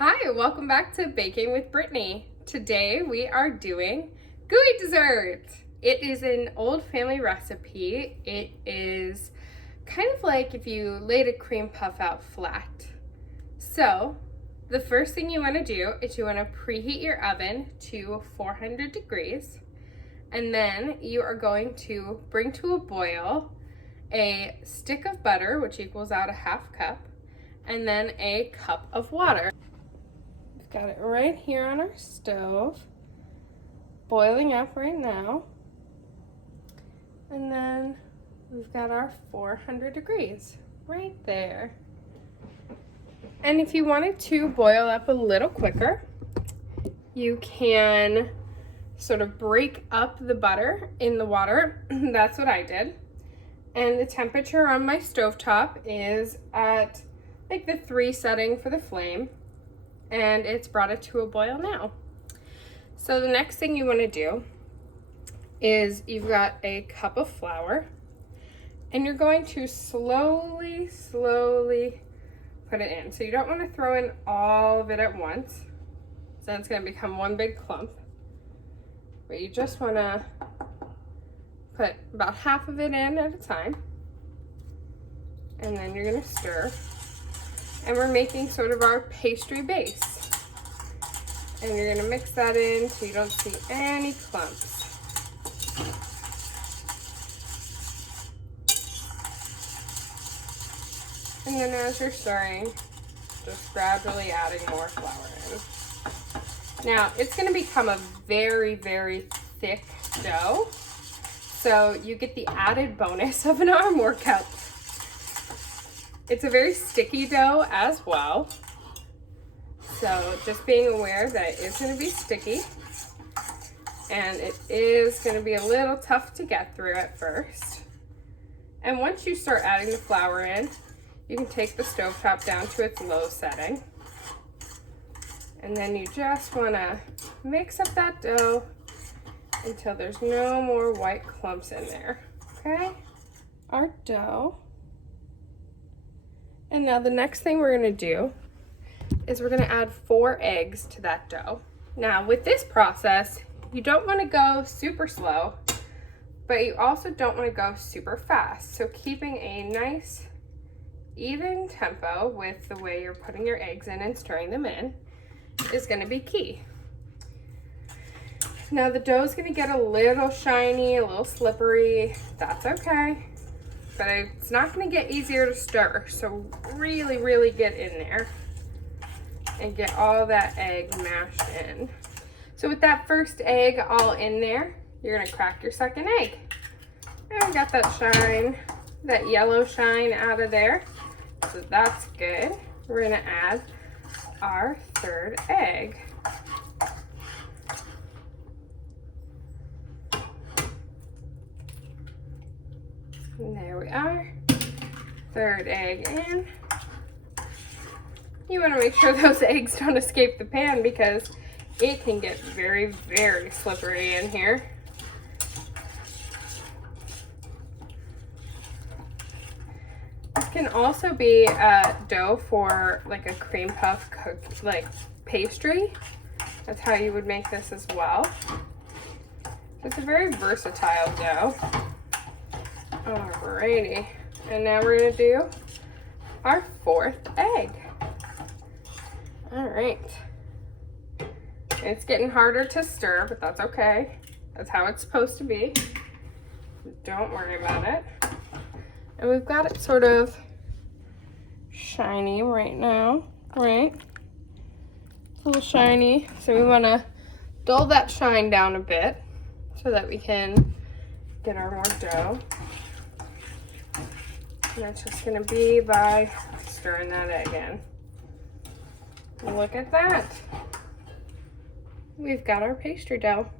Hi, welcome back to Baking with Brittany. Today we are doing gooey dessert. It is an old family recipe. It is kind of like if you laid a cream puff out flat. So the first thing you want to do is you want to preheat your oven to 400 degrees. And then you are going to bring to a boil a stick of butter, which equals out a half cup, and then a cup of water. We've got it right here on our stove, boiling up right now. And then we've got our 400 degrees right there. And if you wanted to boil up a little quicker, you can sort of break up the butter in the water. That's what I did. And the temperature on my stovetop is at like the 3 setting for the flame, and it's brought it to a boil now. So the next thing you want to do is you've got a cup of flour, and you're going to slowly put it in. So you don't want to throw in all of it at once, so then it's going to become one big clump. But you just want to put about half of it in at a time, and then you're going to stir. And we're making sort of our pastry base. And you're going to mix that in so you don't see any clumps. And then as you're stirring, just gradually adding more flour in. Now, it's going to become a very, very thick dough. So you get the added bonus of an arm workout. It's a very sticky dough as well. So just being aware that it is going to be sticky. And it is going to be a little tough to get through at first. And once you start adding the flour in, you can take the stovetop down to its low setting. And then you just want to mix up that dough until there's no more white clumps in there, okay? Our dough. And now the next thing we're gonna do is we're gonna add 4 eggs to that dough. Now with this process, you don't wanna go super slow, but you also don't wanna go super fast. So keeping a nice, even tempo with the way you're putting your eggs in and stirring them in is gonna be key. Now the dough is going to get a little shiny, a little slippery. That's okay. But it's not going to get easier to stir. So really get in there and get all that egg mashed in. So with that first egg all in there, you're going to crack your second egg. And we got that shine, that yellow shine out of there. So that's good. We're going to add our third egg. And there we are, third egg in. You want to make sure those eggs don't escape the pan because it can get very slippery in here. This can also be a dough for like a cream puff like pastry. That's how you would make this as well. It's a very versatile dough. Alrighty, and now we're gonna do our 4th egg. Alright, it's getting harder to stir, but that's okay. That's how it's supposed to be. Don't worry about it. And we've got it sort of shiny right now, right? It's a little shiny, so we wanna dull that shine down a bit so that we can get our more dough. And that's just gonna be by stirring that egg in. Look at that. We've got our pastry dough.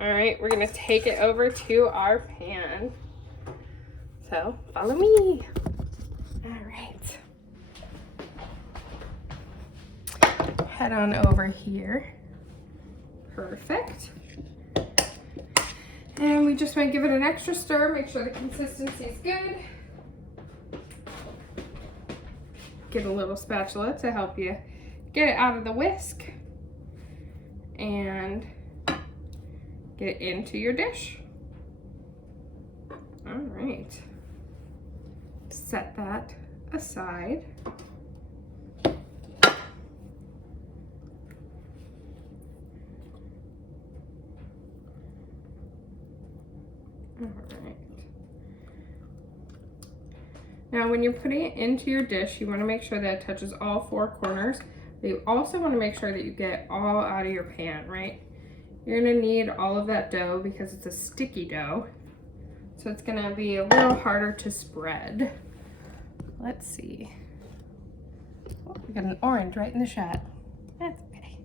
All right, we're gonna take it over to our pan. So follow me. All right. Head on over here. Perfect. And we just want to give it an extra stir, make sure the consistency is good. Get a little spatula to help you get it out of the whisk and get it into your dish. All right, set that aside. All right. Now when you're putting it into your dish, you want to make sure that it touches all four corners. But you also want to make sure that you get all out of your pan, right? You're going to need all of that dough because it's a sticky dough. So it's going to be a little harder to spread. Let's see. Oh, we got an orange right in the shot. That's okay.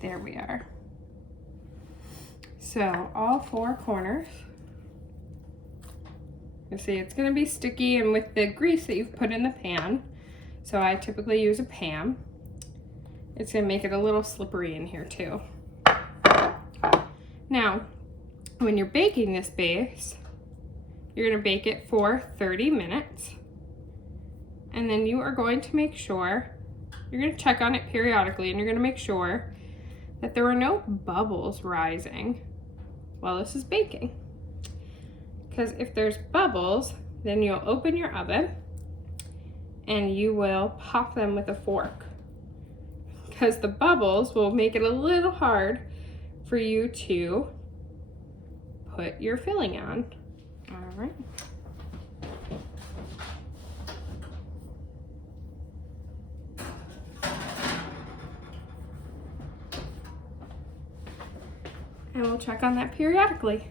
There we are. So all four corners. You see it's going to be sticky, and with the grease that you've put in the pan, so I typically use a pan, it's going to make it a little slippery in here too. Now, when you're baking this base, you're going to bake it for 30 minutes, and then you are going to make sure, you're going to check on it periodically, and you're going to make sure that there are no bubbles rising while this is baking. Because if there's bubbles, then you'll open your oven and you will pop them with a fork. Because the bubbles will make it a little hard for you to put your filling on. All right. And we'll check on that periodically.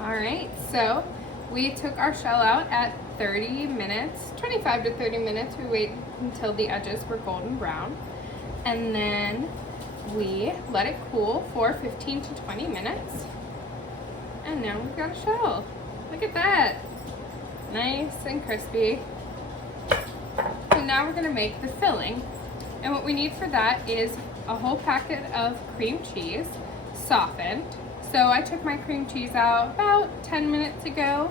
All right, so we took our shell out at 30 minutes, 25 to 30 minutes. We wait until the edges were golden brown. And then we let it cool for 15 to 20 minutes. And now we've got a shell. Look at that. Nice and crispy. So now we're gonna make the filling. And what we need for that is a whole packet of cream cheese, softened. So I took my cream cheese out about 10 minutes ago.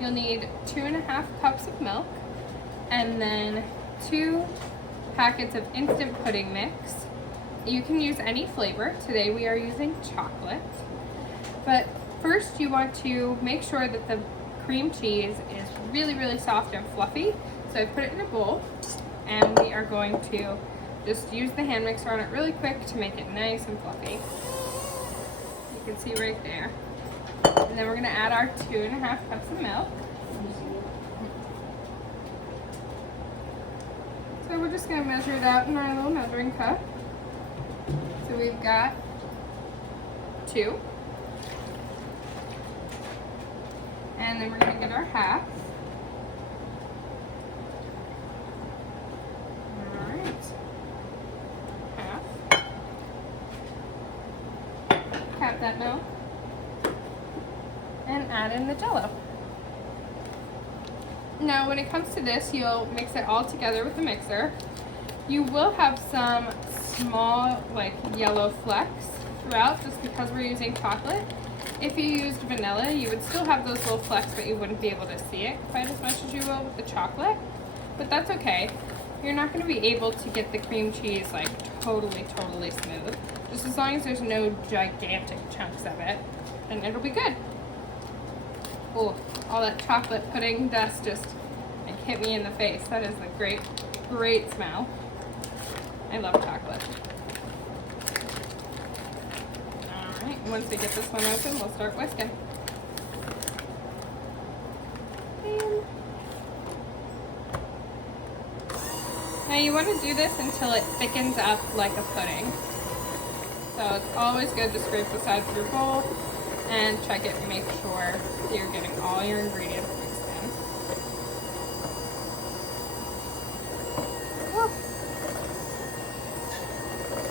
You'll need 2.5 cups of milk, and then 2 packets of instant pudding mix. You can use any flavor. Today we are using chocolate. But first you want to make sure that the cream cheese is really, really soft and fluffy. So I put it in a bowl, and we are going to just use the hand mixer on it really quick to make it nice and fluffy. You can see right there. And then we're gonna add our 2.5 cups of milk. So we're just gonna measure it out in our little measuring cup. So we've got 2. And then we're gonna get our half. All right. Half. Cap that milk and add in the Jell-O. Now when it comes to this, you'll mix it all together with the mixer. You will have some small like yellow flecks throughout just because we're using chocolate. If you used vanilla, you would still have those little flecks, but you wouldn't be able to see it quite as much as you will with the chocolate. But that's okay. You're not going to be able to get the cream cheese like totally smooth. Just as long as there's no gigantic chunks of it, and it'll be good. Oh, all that chocolate pudding dust just like hit me in the face. That is a great smell. I love chocolate. All right, once we get this one open, we'll start whisking. Now you want to do this until it thickens up like a pudding. So it's always good to scrape the sides of your bowl and check it and make sure that you're getting all your ingredients mixed in. Woo.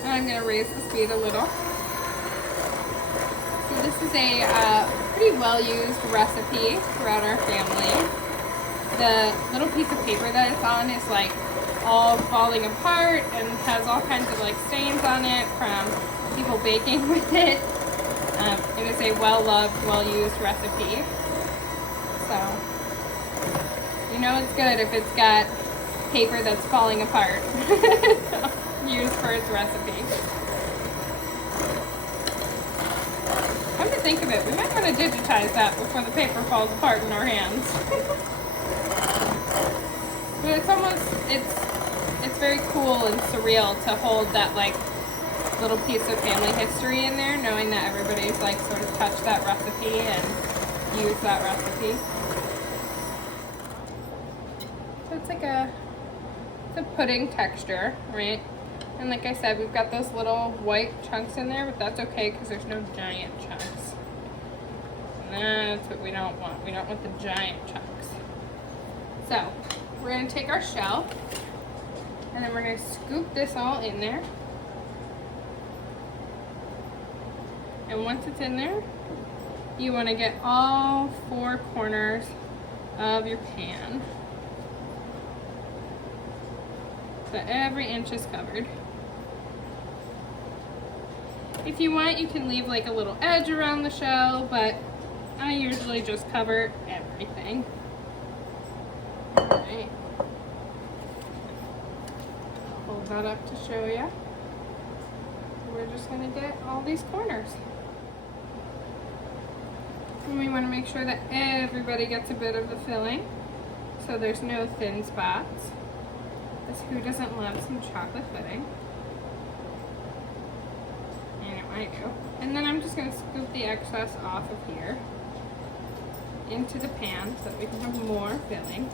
And I'm going to raise the speed a little. So this is a pretty well used recipe throughout our family. The little piece of paper that it's on is like all falling apart and has all kinds of like stains on it from people baking with it. It is a well-loved, well-used recipe. So, you know it's good if it's got paper that's falling apart. used for its recipe. Come to think of it, we might want to digitize that before the paper falls apart in our hands. But it's almost, it's very cool and surreal to hold that like little piece of family history in there, knowing that everybody's like sort of touched that recipe and used that recipe. So it's like it's a pudding texture, right? And like I said, we've got those little white chunks in there, but that's okay because there's no giant chunks. And that's what we don't want. We don't want the giant chunks. So we're gonna take our shell and then we're gonna scoop this all in there. And once it's in there, you want to get all 4 corners of your pan. So every inch is covered. If you want, you can leave like a little edge around the shell, but I usually just cover everything. Alright. Hold that up to show you. We're just going to get all these corners. And we want to make sure that everybody gets a bit of the filling, so there's no thin spots. Because who doesn't love some chocolate pudding? I know I do. And then I'm just going to scoop the excess off of here into the pan so that we can have more filling.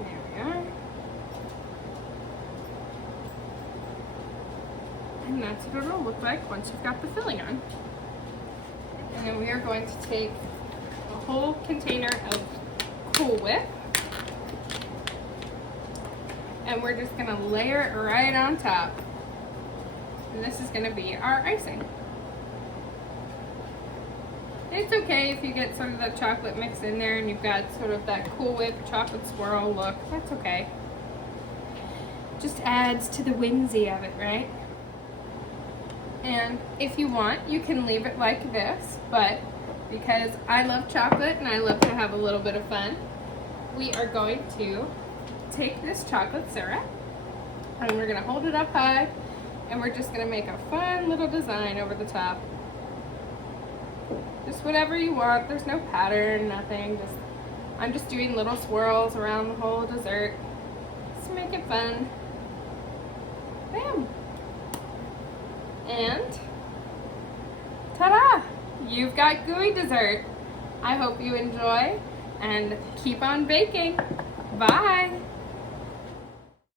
There we are. And that's what it'll look like once you've got the filling on. And then we are going to take a whole container of Cool Whip and we're just going to layer it right on top. And this is going to be our icing. It's okay if you get some of the chocolate mix in there and you've got sort of that Cool Whip chocolate swirl look. That's okay. Just adds to the whimsy of it, right? And if you want, you can leave it like this, but because I love chocolate and I love to have a little bit of fun, we are going to take this chocolate syrup and we're going to hold it up high and we're just going to make a fun little design over the top. Just whatever you want. There's no pattern, nothing. I'm just doing little swirls around the whole dessert. Just make it fun. Bam! And ta-da! You've got gooey dessert. I hope you enjoy and keep on baking. Bye!